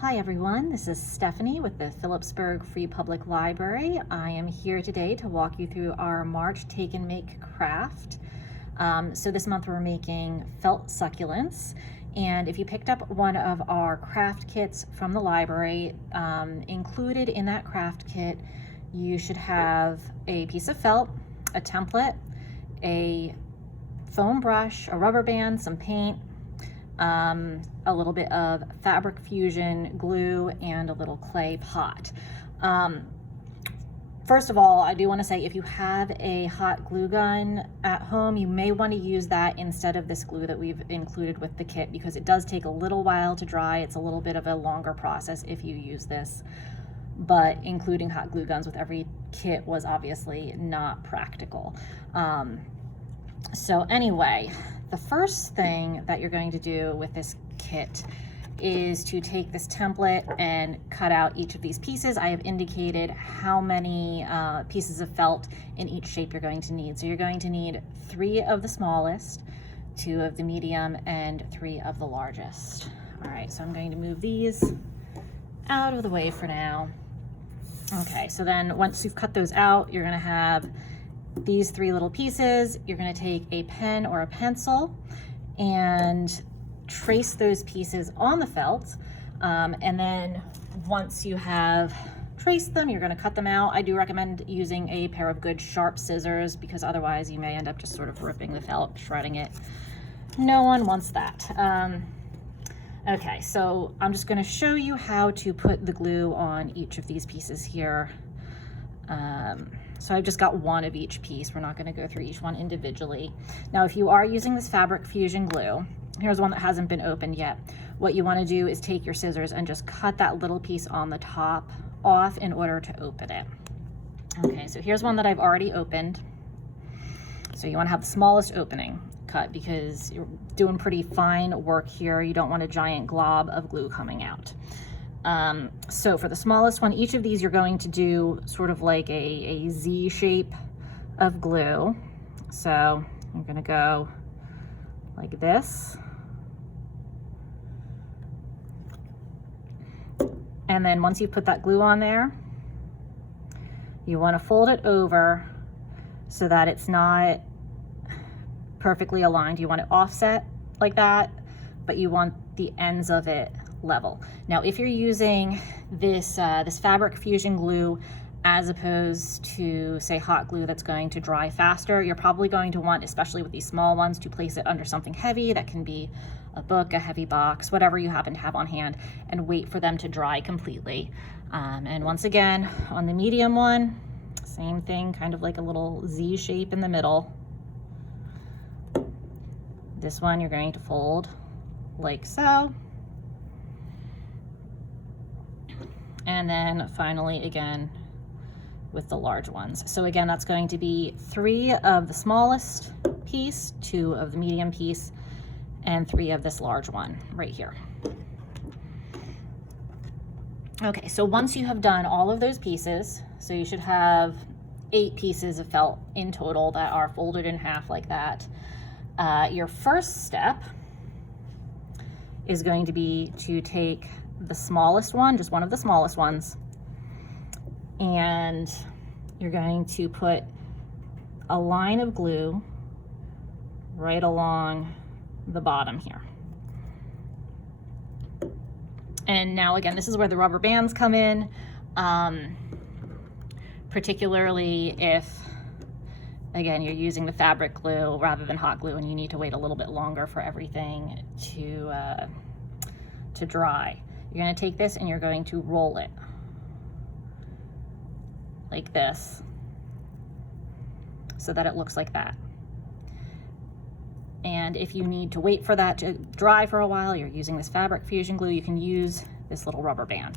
Hi everyone, this is Stephanie with the Phillipsburg Free Public Library. I am here today to walk you through our March Take and Make craft. So this month we're making felt succulents, and if you picked up one of our craft kits from the library, included in that craft kit you should have a piece of felt, a template, a foam brush, a rubber band, some paint, a little bit of fabric fusion glue, and a little clay pot. First of all, I do want to say if you have a hot glue gun at home, you may want to use that instead of this glue that we've included with the kit, because it does take a little while to dry. It's a little bit of a longer process if you use this, but including hot glue guns with every kit was obviously not practical. So anyway, the first thing that you're going to do with this kit is to take this template and cut out each of these pieces. I have indicated how many pieces of felt in each shape you're going to need. So you're going to need 3 of the smallest, 2 of the medium, and 3 of the largest. All right, so I'm going to move these out of the way for now. Okay, so then once you've cut those out, you're gonna have these 3 little pieces. You're going to take a pen or a pencil and trace those pieces on the felt, and then once you have traced them, you're going to cut them out. I do recommend using a pair of good sharp scissors, because otherwise you may end up just sort of ripping the felt, shredding it. No one wants that. Okay, so I'm just going to show you how to put the glue on each of these pieces here. So I've just got 1 of each piece. We're not going to go through each one individually. Now, if you are using this fabric fusion glue, here's one that hasn't been opened yet. What you want to do is take your scissors and just cut that little piece on the top off in order to open it. Okay, so here's one that I've already opened. So you want to have the smallest opening cut because you're doing pretty fine work here. You don't want a giant glob of glue coming out. So for the smallest one, each of these you're going to do sort of like a Z shape of glue. So I'm going to go like this. And then once you put that glue on there, you want to fold it over so that it's not perfectly aligned. You want it offset like that, but you want the ends of it level. Now, if you're using this this fabric fusion glue as opposed to, say, hot glue that's going to dry faster, you're probably going to want, especially with these small ones, to place it under something heavy. That can be a book, a heavy box, whatever you happen to have on hand, and wait for them to dry completely. And once again, on the medium one, same thing, kind of like a little Z shape in the middle. This one you're going to fold like so. And then finally, again, with the large ones. So again, that's going to be 3 of the smallest piece, 2 of the medium piece, and 3 of this large one right here. Okay, so once you have done all of those pieces, so you should have 8 pieces of felt in total that are folded in half like that. Your first step is going to be to take the smallest one, just one of the smallest ones, and you're going to put a line of glue right along the bottom here. And now again, this is where the rubber bands come in, particularly if, again, you're using the fabric glue rather than hot glue and you need to wait a little bit longer for everything to dry. You're going to take this and you're going to roll it like this so that it looks like that. And if you need to wait for that to dry for a while, you're using this fabric fusion glue, you can use this little rubber band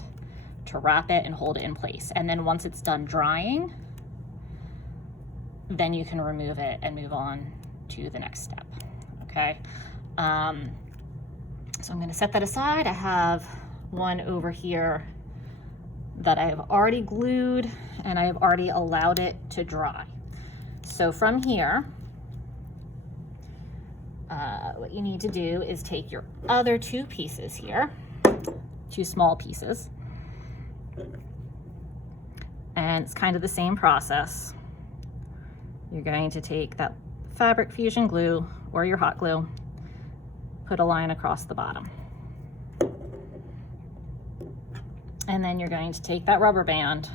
to wrap it and hold it in place. And then once it's done drying, then you can remove it and move on to the next step. Okay. So I'm going to set that aside. I have one over here that I have already glued and I have already allowed it to dry. So from here, what you need to do is take your other 2 pieces here 2 small pieces. And it's kind of the same process. You're going to take that fabric fusion glue or your hot glue, put a line across the bottom. And then you're going to take that rubber band.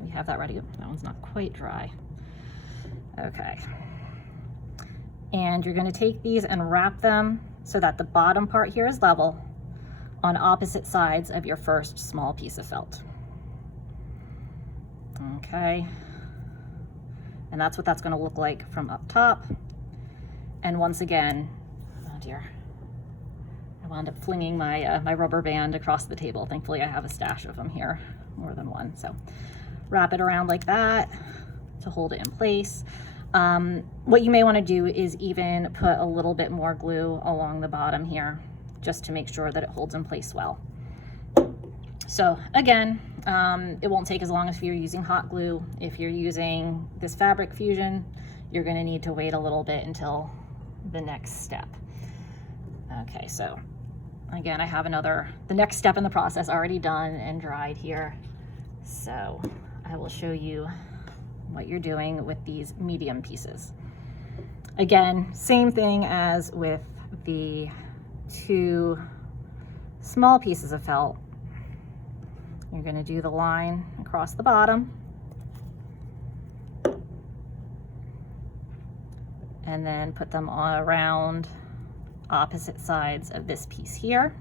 We have that ready. That one's not quite dry. Okay. And you're going to take these and wrap them so that the bottom part here is level on opposite sides of your first small piece of felt. Okay. And that's what that's going to look like from up top. And once again, oh dear, I wound up flinging my my rubber band across the table. Thankfully I have a stash of them here, more than one. So wrap it around like that to hold it in place. What you may want to do is even put a little bit more glue along the bottom here, just to make sure that it holds in place well. So again, it won't take as long as if you're using hot glue. If you're using this fabric fusion, you're going to need to wait a little bit until the next step. Okay, so again, I have the next step in the process already done and dried here. So I will show you what you're doing with these medium pieces. Again, same thing as with the 2 small pieces of felt. You're going to do the line across the bottom, and then put them all around opposite sides of this piece here.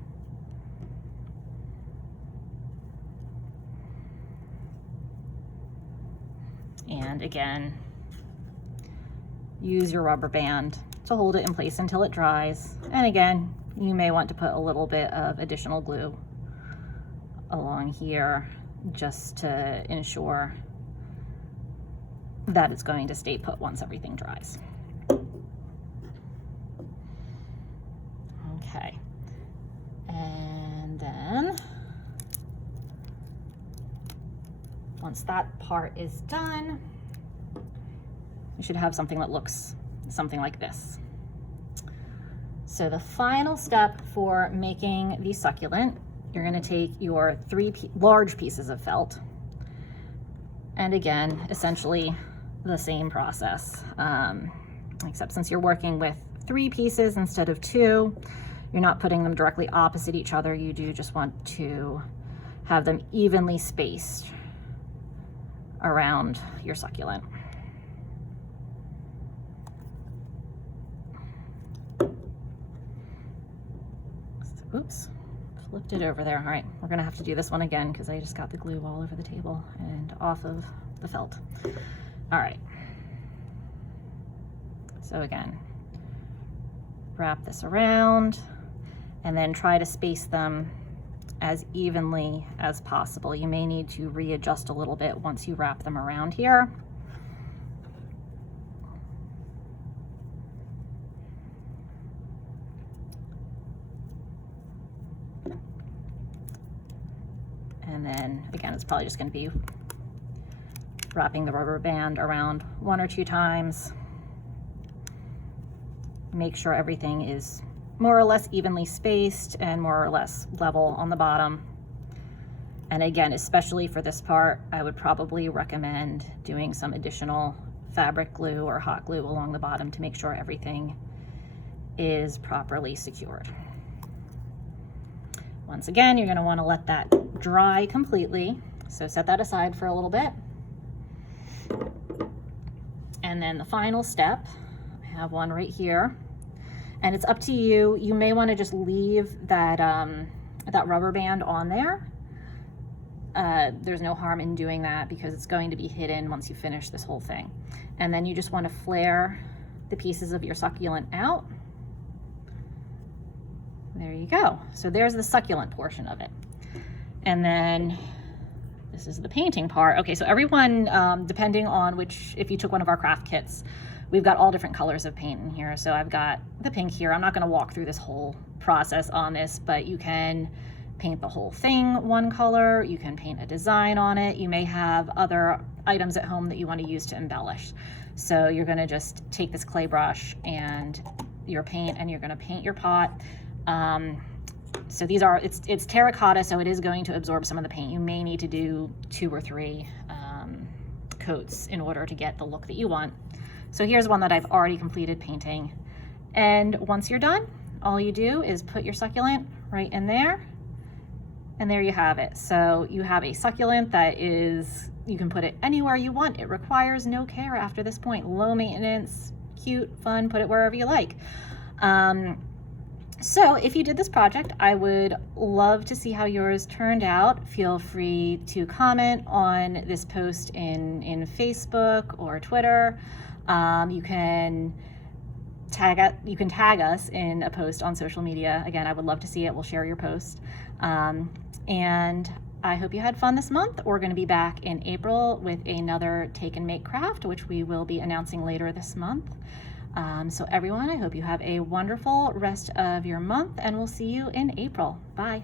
And again, use your rubber band to hold it in place until it dries. And again, you may want to put a little bit of additional glue along here just to ensure that it's going to stay put once everything dries. Okay, and then once that part is done, you should have something that looks something like this. So the final step for making the succulent, you're going to take your 3 large pieces of felt, and again, essentially the same process, except since you're working with 3 pieces instead of 2, you're not putting them directly opposite each other. You do just want to have them evenly spaced around your succulent. Oops, flipped it over there. All right, we're gonna have to do this one again because I just got the glue all over the table and off of the felt. All right, so again, wrap this around and then try to space them as evenly as possible. You may need to readjust a little bit once you wrap them around here. And then again, it's probably just going to be wrapping the rubber band around 1 or 2 times. Make sure everything is more or less evenly spaced and more or less level on the bottom. And again, especially for this part, I would probably recommend doing some additional fabric glue or hot glue along the bottom to make sure everything is properly secured. Once again, you're going to want to let that dry completely. So set that aside for a little bit. And then the final step, I have one right here. And it's up to you. You may want to just leave that, that rubber band on there. There's no harm in doing that because it's going to be hidden once you finish this whole thing. And then you just want to flare the pieces of your succulent out. There you go. So there's the succulent portion of it. And then this is the painting part. Okay, so everyone, depending on which, if you took one of our craft kits, we've got all different colors of paint in here. So I've got the pink here. I'm not going to walk through this whole process on this, but you can paint the whole thing one color. You can paint a design on it. You may have other items at home that you want to use to embellish. So you're going to just take this clay brush and your paint, and you're going to paint your pot. So these are, it's terracotta, so it is going to absorb some of the paint. You may need to do 2 or 3 coats in order to get the look that you want. So here's one that I've already completed painting. And once you're done, all you do is put your succulent right in there, and there you have it. So you have a succulent that is, you can put it anywhere you want. It requires no care after this point. Low maintenance, cute, fun, put it wherever you like. So if you did this project, I would love to see how yours turned out. Feel free to comment on this post in Facebook or Twitter. You can tag us in a post on social media. Again, I would love to see it. We'll share your post. And I hope you had fun this month. We're going to be back in April with another Take and Make craft, which we will be announcing later this month. So everyone, I hope you have a wonderful rest of your month, and we'll see you in April. Bye.